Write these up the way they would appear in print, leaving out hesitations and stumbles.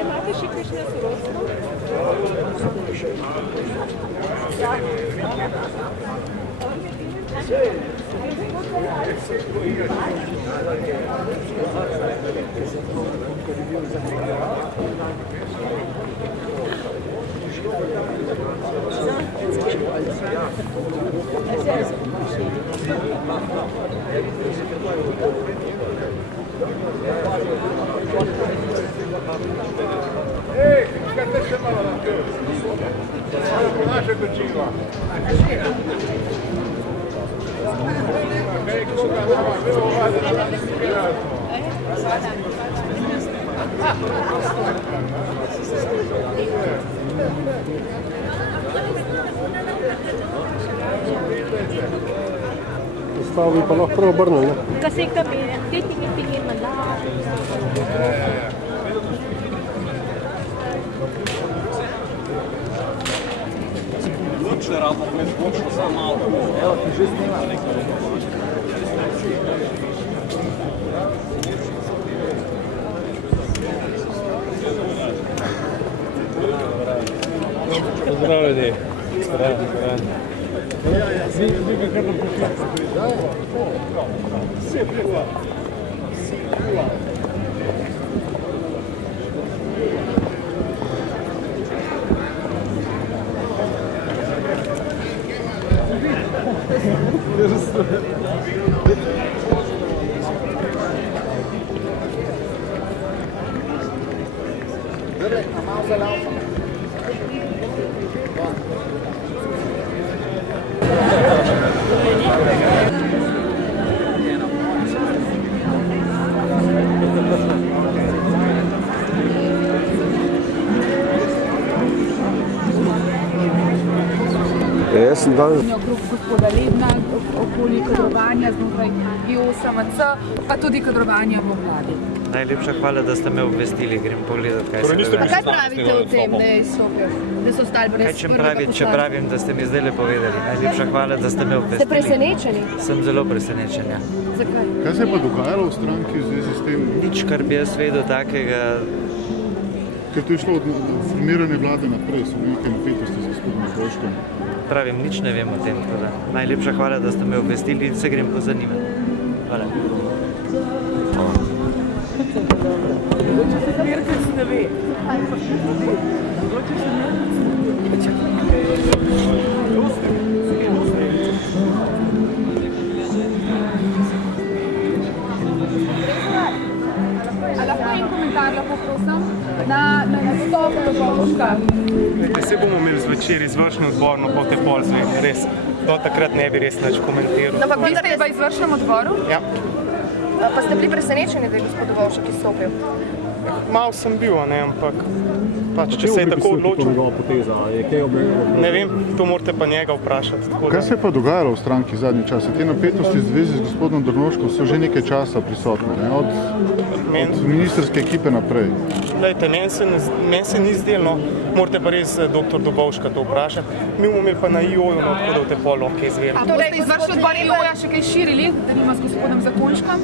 Imate še kakšne sorodstvo? Ej, kaj te še malo na to? Malo ponaša kočiva. Kaj koga nama, bilo ovade na nas igramo. Postavi pa lahko prav obrnil, ne? Kasi kami, titingin man lang. Lučne rado, med bočno samo malo. Evo, ti že snima. Zdravo ljudi. Zdravo. Jaz sem danes okrog gospoda Lebna, okoli kadrovanja znotraj IOSMC, pa tudi kadrovanja v vladi. Najlepša hvala, da ste me obvestili. Grem pogledat, kaj se dogaja. Kaj pravite o tem, da je izstopil? Da so ostali brez Kaj če pravim, da ste mi zdaj povedali? Najlepša hvala, da ste me obvestili. Ste presenečeni? Sem zelo presenečen, ja. Zakaj? Kaj se je pa dogajalo v stranki v zvezi s tem? Nič, kar bi jaz vedel takega. Ker to je šlo od formiranja vlade naprej, so nekaj napetosti z gospodom Boškom. Pravim, nič ne vem o tem. Najlepša hvala, da ste me obvestili in se grem pozanimati. Hvala. Lahko en komentar, lahko prosim, na nastop Boška. Se bomo imeli zvečer izvršni odbor, no boste pol zvedeli, res. Do takrat ne bi res nič komentiral. No, pa vi ste v izvršnem odboru? Ja. Pa ste bili presenečeni, da je gospod Bošek izstopil? Mal sem bil, ne, ampak pač, če se je tako odločil. Ne vem, to morate pa njega vprašati. Kaj se je pa dogajalo v stranki zadnji čas? Te napetosti v zvezi z gospodom Drnovškom so že nekaj časa prisotne, ne? Od ministrske ekipe naprej. Glejte, meni se ni zdelo, morate pa res dr. Dobovška to vprašati. Mi bomo imeli pa na IO-ju, no, tako da v te pol lahko izveli. A boste izvršni odbor IO-ja še kaj širili, da nima s gospodom Zakončkom?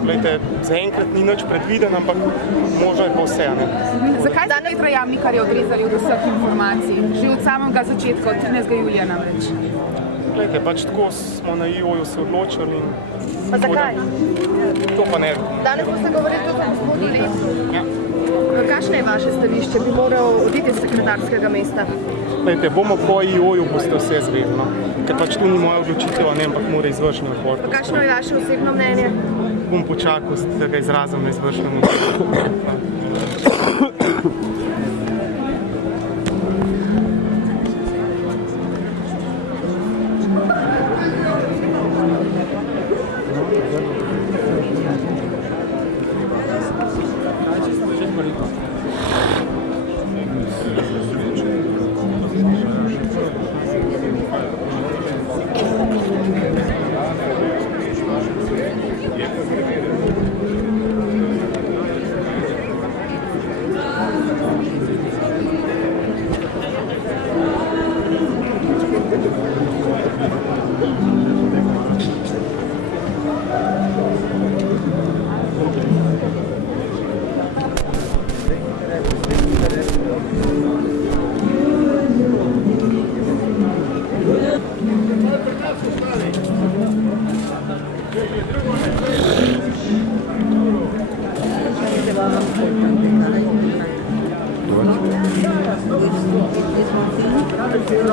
Glejte, zaenkrat ni nič predviden, ampak možno je pa vse, ne. Zakaj ste Petra Jamnikarja odrezali od vseh informacij? Že od samega začetka, od 13. julija namreč. Glejte, pač tako smo na IO-ju se odločili. Pa zakaj? To pa ne vem. Danes boste govorili tudi o gospodu Lebnu. Ja. Kakšno je vaše stališče? Bi moral oditi z sekretarskega mesta? Glejte, bomo po IO-ju boste vse zvedeli, no. Ker pač tu ni moja odločitev, ne, ampak mora izvršni odbor. Kakšno je vaše osebno mnenje? Bom počakal, da ga izrazim na izvršnem odboru. Yes,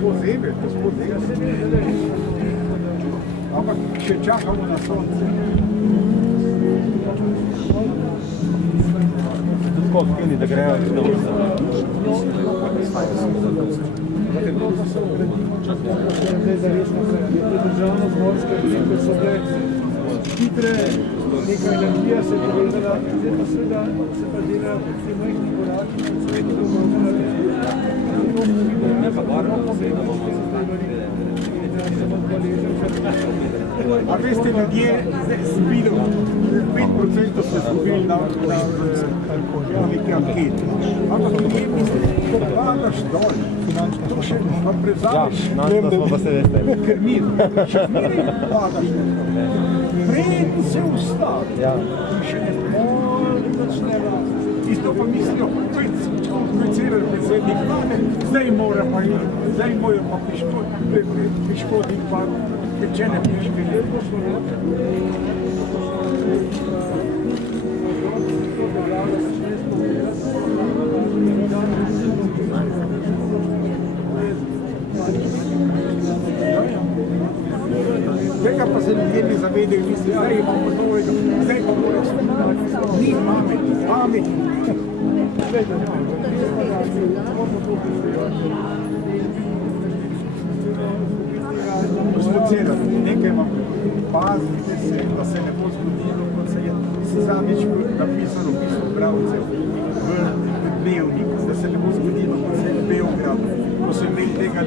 Gospod Zebe, gospod Zebe. Ampak še čakamo na sonce. Tako aktivni, da grejo na vrsta. Zdaj zaresno se je državno zborske, ko so bile hitre, neka energija se je povezala, zdaj pa seveda se pa delajo predvsem majhni koraki, a veste, ljudje spido, 5% se zgubili na neke ankete. Ampak ljudje misli, ko padaš dol, to še pa prevzameš, krmir, še zmeri padaš dol. Preden se ustavi, še ne poli začne rasti. Isto pa mislijo, ko je cirer predsednik vlade, zdaj mora pa piškoti in pa pečene piške. Tega pa se ljudje ne zavedajo, misli, zdaj imamo novega, zdaj pa morajo spominati. Ni pametni. Gospod Cerar, nekaj vam pazite se, da se ne bo zgodilo, kot se je zadnjič napisano v pismu Bravcev v dnevnik, da se ne bo zgodilo, kot se je v Beogradu, ko so imeli tega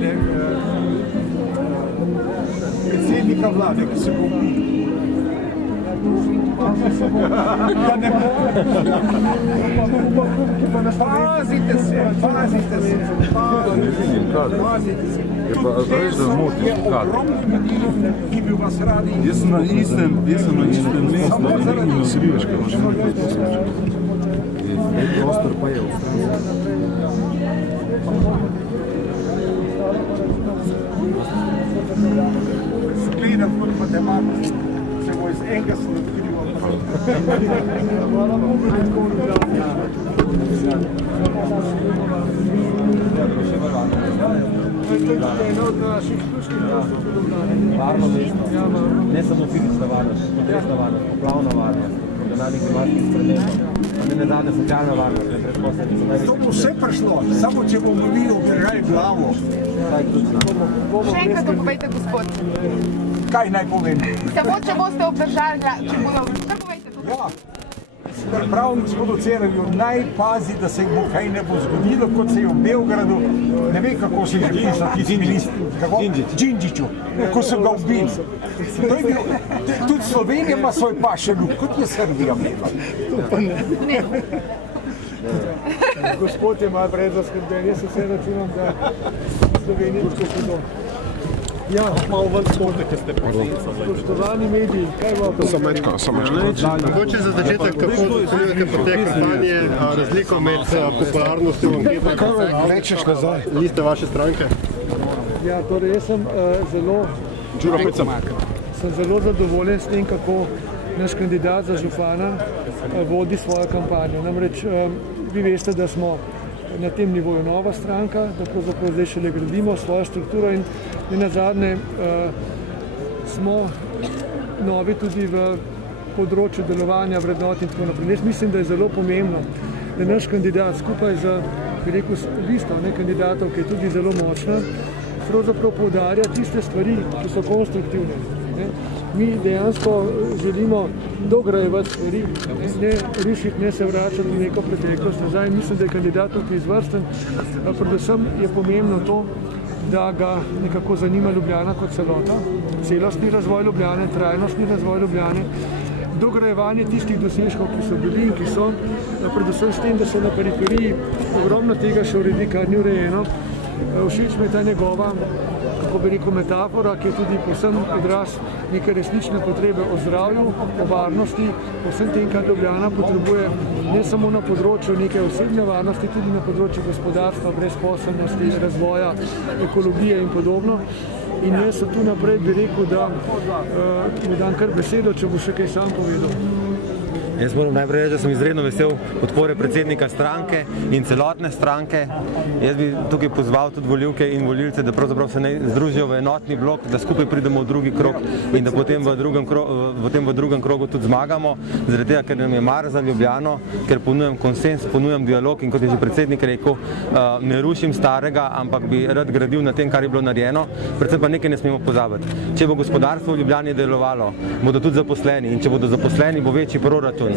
predsednika vlade, ki se bo ubil. Da ne bo. Pazite se. Je ogromno ljudi, ki bi vas radi. Jaz sem na istem mestu. Samo zaradi Srivaška, Prostor pa je v Gledam kot matematik, se bo iz enega sem odkrival. Hvala Bogu, da je tako Ljubljana. To je eno od naših ključnih prostov v Ljubljani. varno mesto. Ne samo fizična varnost, potresna varnost, poplavna varnost, regionalnih klimatskih sprememb, pa ne zadnja socialna varnost, ne predpostavljamo. To bo vse prišlo, samo če bomo mi obdržali glavo. Še enkrat povejte, gospod. Kaj naj povem? Samo če boste obdržali, če bodo, kar povejte to. Ja, pravim gospodu Cerarju, naj pazi, da se mu kaj ne bo zgodilo, kot se je v Beogradu, ne vem kako se je že pisal tisti list, Đinđiću, ko so ga ubili. Tudi Slovenija ima svoj pašeluk, kot je Srbija imela. Gospod je malo prezaskrbljen, jaz se vse računam, da Slovenija tako hudo. Ja, malo ven skote, ki ste spoštovani mediji, kaj vam to? Mogoče za začetek, kako ocenjujete potek kampanje, razliko med popularnostjo in liste vaše stranke? Ja, torej jaz sem zelo zadovoljen s tem, kako naš kandidat za župana vodi svojo kampanjo. Namreč vi veste, da smo na tem nivoju nova stranka, da pravzaprav zdaj šele gradimo svojo strukturo in nenazadnje smo novi tudi v področju delovanja, vrednot in tako naprej. Jaz mislim, da je zelo pomembno, da naš kandidat skupaj z, bi rekel, listo kandidatov, ki je tudi zelo močna, pravzaprav poudarja tiste stvari, ki so konstruktivne. Mi dejansko želimo dograjevati stvari, ne rušiti, ne se vračati v neko preteklost nazaj. Mislim, da je kandidat tukaj izvrsten. Predvsem je pomembno to, da ga nekako zanima Ljubljana kot celota, celostni razvoj Ljubljane, trajnostni razvoj Ljubljane, dograjevanje tistih dosežkov, ki so bili in ki so, predvsem s tem, da se na periferiji ogromno tega še uredi, kar ni urejeno. Všeč mi je ta njegova, kako bi rekel, metafora, ki je tudi povsem odraz neke resnične potrebe o zdravju, o varnosti, o vsem tem, kar Ljubljana potrebuje, ne samo na področju neke osebne varnosti, tudi na področju gospodarstva, brezposelnosti, razvoja, ekologije in podobno. In jaz se tu naprej bi rekel, da mu dam kar besedo, če bo še kaj sam povedal. Jaz moram najprej reči, da sem izredno vesel podpore predsednika stranke in celotne stranke. Jaz bi tukaj pozval tudi volivke in volivce, da pravzaprav se ne združijo v enotni blok, da skupaj pridemo v drugi krog in da potem v drugem krogu tudi zmagamo. Zaradi tega, ker nam je mar za Ljubljano, ker ponujam konsens, ponujam dialog in kot je že predsednik rekel, ne rušim starega, ampak bi rad gradil na tem, kar je bilo narejeno. Predvsem pa nekaj ne smemo pozabiti. Če bo gospodarstvo v Ljubljani delovalo, bodo tudi zaposleni in če bodo zaposleni, bo večji proračun.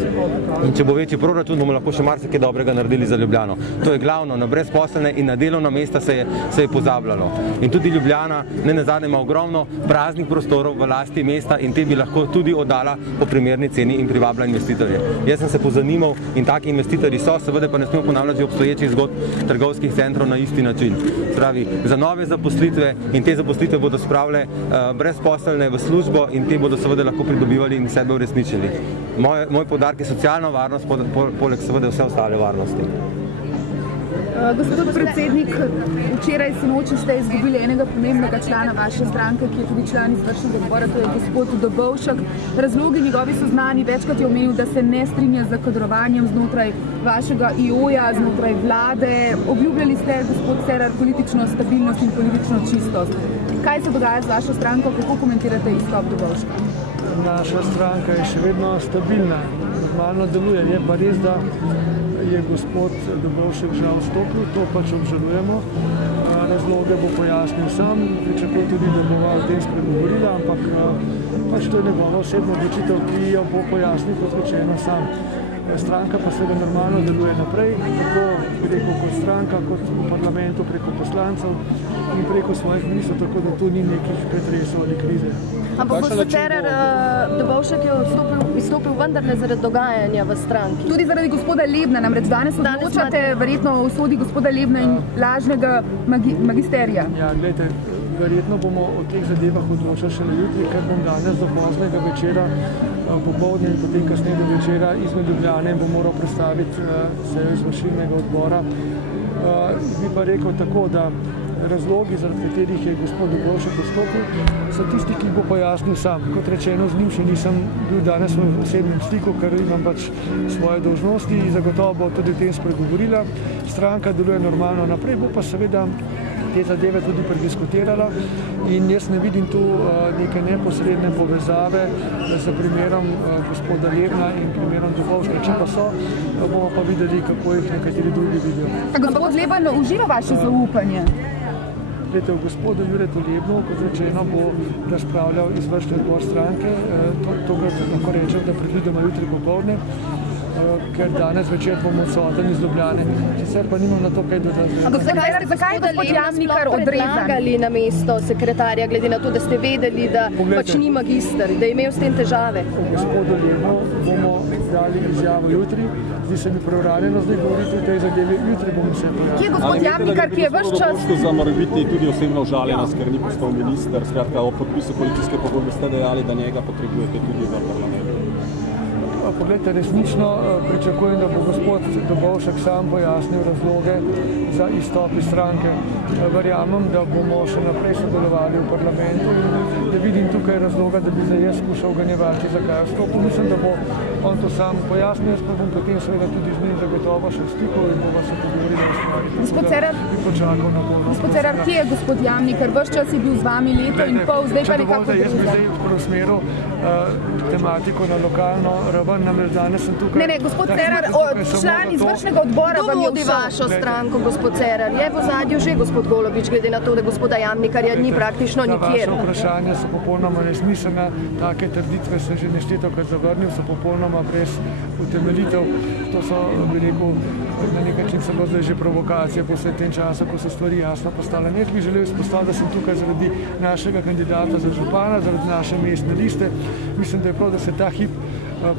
In če bo večji proračun, bomo lahko še marsikaj dobrega naredili za Ljubljano. To je glavno, na brezposelne in na delovna mesta se je pozabljalo. In tudi Ljubljana ne nazadnje ima ogromno praznih prostorov v lasti mesta in te bi lahko tudi oddala po primerni ceni in privabila investitorje. Jaz sem se pozanimal in taki investitorji so, seveda pa ne smemo ponavljati obstoječih zgodb trgovskih centrov na isti način. Pravi, za nove zaposlitve in te zaposlitve bodo spravile brezposelne v službo in te bodo seveda lahko pridobivali in sebe uresničili. Moj poudarek je socialna varnost, poleg seveda vse ostale varnosti. Gospod predsednik, včeraj sinoči ste izgubili enega pomembnega člana vaše stranke, ki je tudi član izvršnega odbora, to je gospod Dobovšek. Razlogi njegovi so znani, večkrat je omenil, da se ne strinja z kadrovanjem znotraj vašega IO-ja, znotraj vlade. Obljubljali ste, gospod Cerar, politično stabilnost in politično čistost. Kaj se dogaja z vašo stranko, kako komentirate izstop Dobovška? Naša stranka je še vedno stabilna, normalno deluje, je pa res, da je gospod Dobovšek žal vstopil, to pač obžalujemo. Razloge bo pojasnil sam, pričakujem tudi, da bova o tem spregovorila, ampak pač to je njegova osebna odločitev, ki jo bo pojasnil, kot rečeno, sam. Stranka pa seveda normalno deluje naprej, tako bi rekel kot stranka, kot v parlamentu preko poslancev in preko svojih ministrov, tako da tu ni nekih pretresov ali krize. Ampak gospod Cerar, Dobovšek je izstopil vendar ne zaradi dogajanja v stranki. Tudi zaradi gospoda Lebna, namreč danes odločate verjetno o usodi gospoda Lebna in lažnega magisterija. Ja, gledajte, verjetno bomo o teh zadevah odločali šele jutri, ker bom danes do poznega večera, popoldne in potem kasneje do večera izmed Ljubljane in bom moral predstaviti sejo izvršilnega odbora. Bi pa rekel tako, da razlogi, zaradi katerih je gospod Dobovšek vstopil, so tisti, ki bo pojasnil sam. Kot rečeno, z njim še nisem bil danes v osebnem stiku, ker imam pač svoje dolžnosti in zagotovo bo tudi o tem spregovorila. Stranka deluje normalno naprej, bo pa seveda te zadeve tudi prediskutirala in jaz ne vidim tu neke neposredne povezave z primerom gospoda Lebna in primerom Dobovška. Če pa so, bomo pa videli, kako jih nekateri drugi vidijo. Gospod Leben uživa vaše zaupanje? Glede, v gospodu Juretu Lebnu, kot rečeno, bo razpravljal izvršni odbor stranke. Tokrat lahko rečem, da predvidoma jutri popoldne, ker danes večer bomo odsoten iz Ljubljane. Sicer pa nimam na to kaj dodati. Zakaj je gospod Jamnikar predlagali na mesto sekretarja, glede na to, da ste vedeli, da pač ni magister, da je imel s tem težave? Gospodu Lebnu bomo dali izjavo jutri. Zdi se mi preuranjeno zdaj govoriti o tej zadevi. Jutri bomo vse pojavili. Kje je gospod Jamnikar, ki je ves čas... Za morebiti tudi osebno užaljenost, ker ni postal minister, skratka o podpisu koalicijske pogodbe ste dejali, da njega potrebujete tudi v parlamentu. Poglejte, resnično pričakujem, da bo gospod Dobovšek sam pojasnil razloge za izstop iz stranke. Verjamem, da bomo še naprej sodelovali v parlamentu in da vidim tukaj razloga, da bi zdaj jaz skušal ganjevati, zakaj je vstopil. Mislim, da bo on to sam pojasnil, jaz pa bom potem seveda tudi z njim zagotovo še v stiku in bova se pogovorila o stvari. Gospod Cerar, bi počakal na to. Gospod Cerar, kje je gospod Jamnikar? Ves čas je bil z vami leto in pol, zdaj pa nekako druga. Jaz bi zdaj preusmeril tematiko na lokalno raven, namreč danes sem tukaj... Ne, gospod Cerar, član izvršnega odbora vam je vodi vašo stranko, gospod Cerar? Je v ozadju že gospod Golobič, glede na to, da gospoda Jamnikarja ni praktično nikjer? Vaše vprašanja so popolnoma nesmiselna, take trditve sem že neštetokrat zavrnil, so popolnoma brez utemeljitev. To so, bi rekel, na nek način celo zdaj že provokacije po vsem tem času, ko so stvari jasno postale. Jaz bi želel izpostaviti, da sem tukaj zaradi našega kandidata za župana, zaradi naše mestne liste. Mislim, da je prav, da se ta hip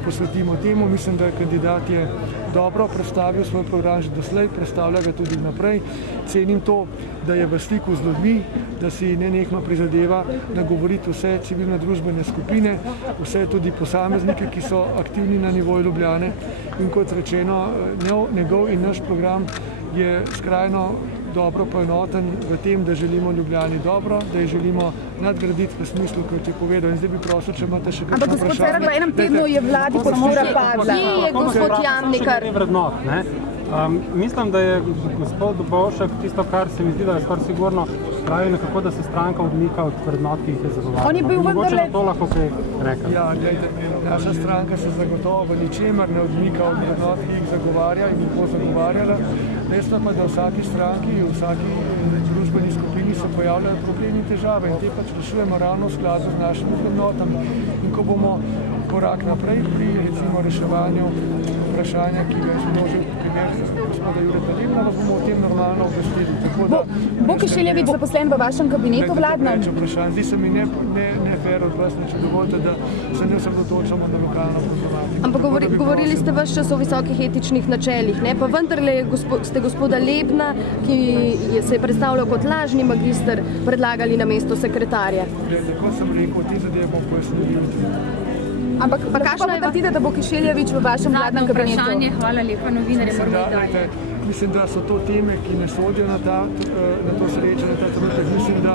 posvetimo temu. Mislim, da kandidat je dobro predstavil svoj program že doslej, predstavlja ga tudi naprej. Cenim to, da je v stiku z ljudmi, da si nenehno prizadeva nagovoriti vse civilne družbene skupine, vse tudi posameznike, ki so aktivni na nivoju Ljubljane. In kot rečeno, njegov in naš program je skrajno dobro poenoten v tem, da želimo Ljubljani dobro, da jo želimo nadgraditi v smislu, kot je povedal. In zdaj bi prosil, če imate še kakšno vprašanje. Ampak gospod Cerar, v enem tednu je vladi podpora padla. Kje je gospod Jamnikar? Mislim, da je gospod Dobovšek tisto, kar se mi zdi, da je skoraj sigurno pravi nekako, da se stranka odmika od vrednot, ki jih je zagovarjala. On je bil mogoče vendarle... na to lahko kaj rekel. Ja, gledajte, naša stranka se zagotovo v ničemer ne odmika od vrednot, ki jih zagovarja in jih bo zagovarjala. Dejstvo pa, da v vsaki stranki, v vsaki družbeni skupini se pojavljajo problemi in težave in te pač rešujemo ravno v skladu z našimi vrednotami. In ko bomo korak naprej pri recimo reševanju vprašanja, ki ga je sprožil primer gospoda Jureta Lebna, vas bomo o tem normalno obvestili. Bo Kišeljević zaposlen v vašem kabinetu vladnem? Zdi se mi ne fair od vas, če dovolite, da se ne osredotočamo na lokalno problematiko. Ampak govorili ste ves čas o visokih etičnih načelih, ne? Pa vendarle ste gospoda Lebna, ki se je predstavljal kot lažni magister, predlagali na mesto sekretarja. Tako sem rekel, te zadeve bom pojasnil. Ampak kakšno je potrdite, da bo Kišeljević v vašem vladnem kabinetu? Vprašanje, hvala lepa, novinarje. Mislim, da so to teme, ki ne sodijo na to srečanje, na ta trenutek. Mislim, da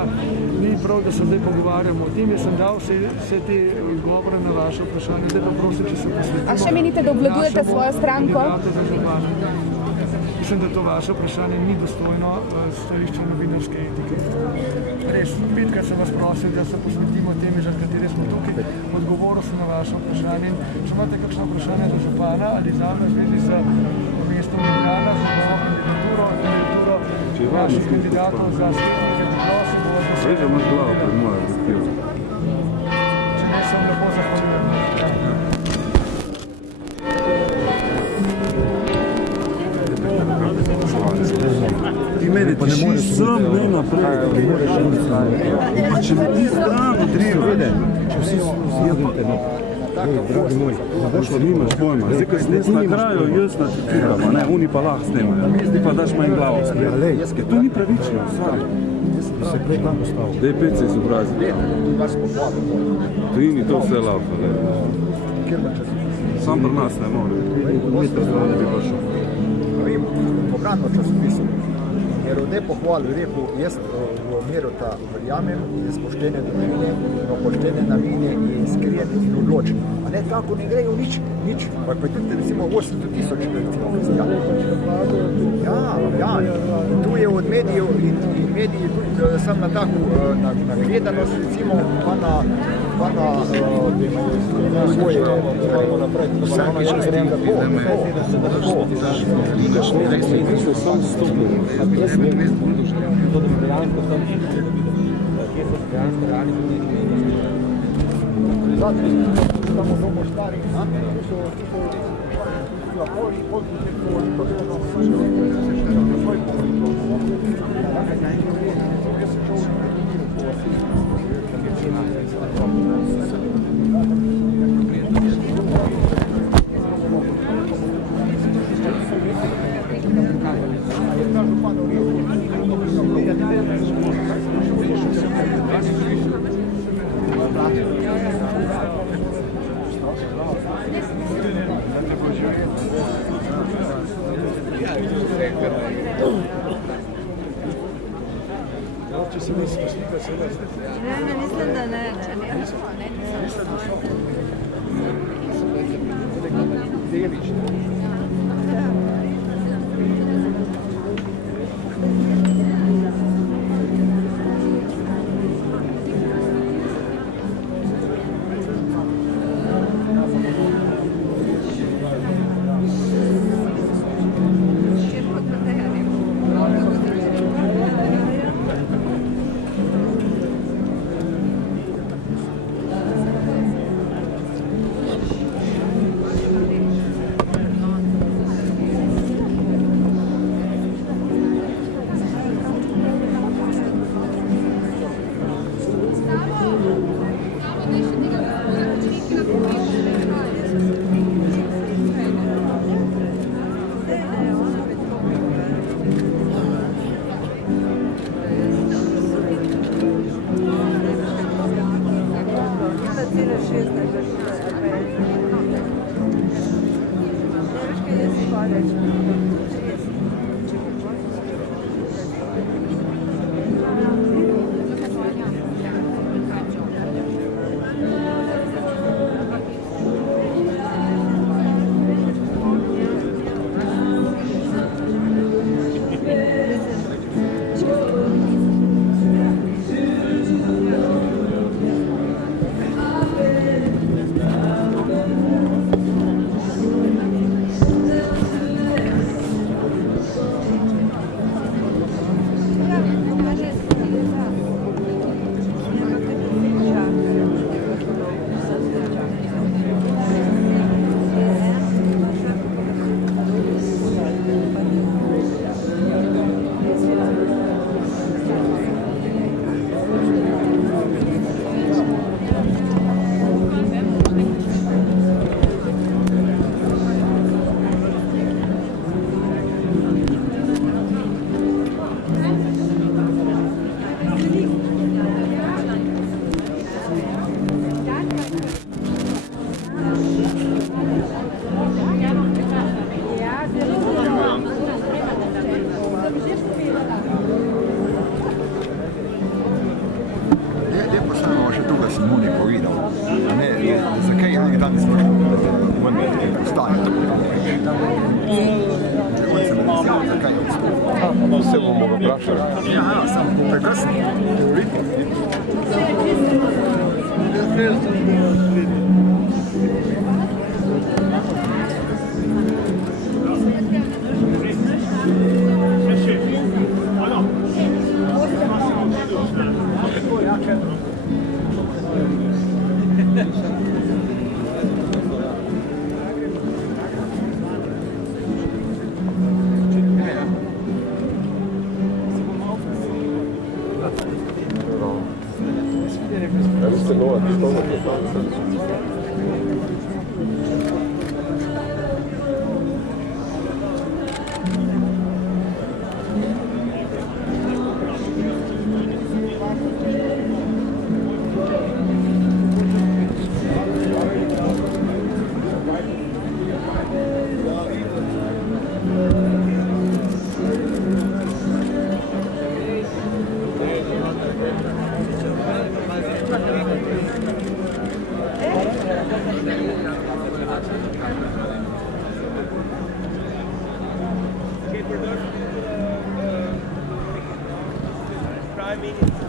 ni prav, da se zdaj pogovarjamo o tem. Jaz sem dal vse te odgovore na vaše vprašanje. Zdaj pa prosim, če se posvetimo. A še menite, da obvladujete svojo stranko? Mislim, da to vaše vprašanje ni dostojno stališče novinarske etike. Res, petkrat sem vas prosil, da se posvetimo temi, za katere smo tukaj. Odgovoril sem na vaše vprašanje. Če imate kakšno vprašanje za župana ali za me v zvezi z mestom Ljubljana, za novo kandidaturo vaših kandidatov za svetnike, prosim, bo vas besedo. Če ne, sem lepo zahvaljujem. Ti mene tišiš sem, ne naprej. Pa če bi ti stran odrivaš. Če vsi zjedete na dragi moj. Bošlo, nimaš pojma. Zdaj, kad si na kraju, jaz na tikirama, ne, oni pa lahko snemajo. Ti pa daš manj glavo sprejeti. To ni pravično, stvar. Da se prej tam postavil. Daj pet se izobrazi. Tujini to vse laufa, ne. Sam pri nas ne more. Meter zelo ne bi vršel. Obratno časopisu, jer ne pohvalil, rekel, jaz v Miru verjamem, jaz poštene domine, poštene namine in iskren in odločen. A ne, tako ne grejo nič. Pa je tudi recimo 800 000 Ja, in tu je od medijev in mediji tudi sam na tako nagledanost, recimo, pa na svoje vsake časti Če se mi slika, se da ste. Ne, mislim, da ne. kar sem Moni povedal. Zakaj je danes vršil, da te vendar postaje tako zakaj je uspel? Vse bomo ga vprašali. Ja, samo prekrasno. Prime Minister.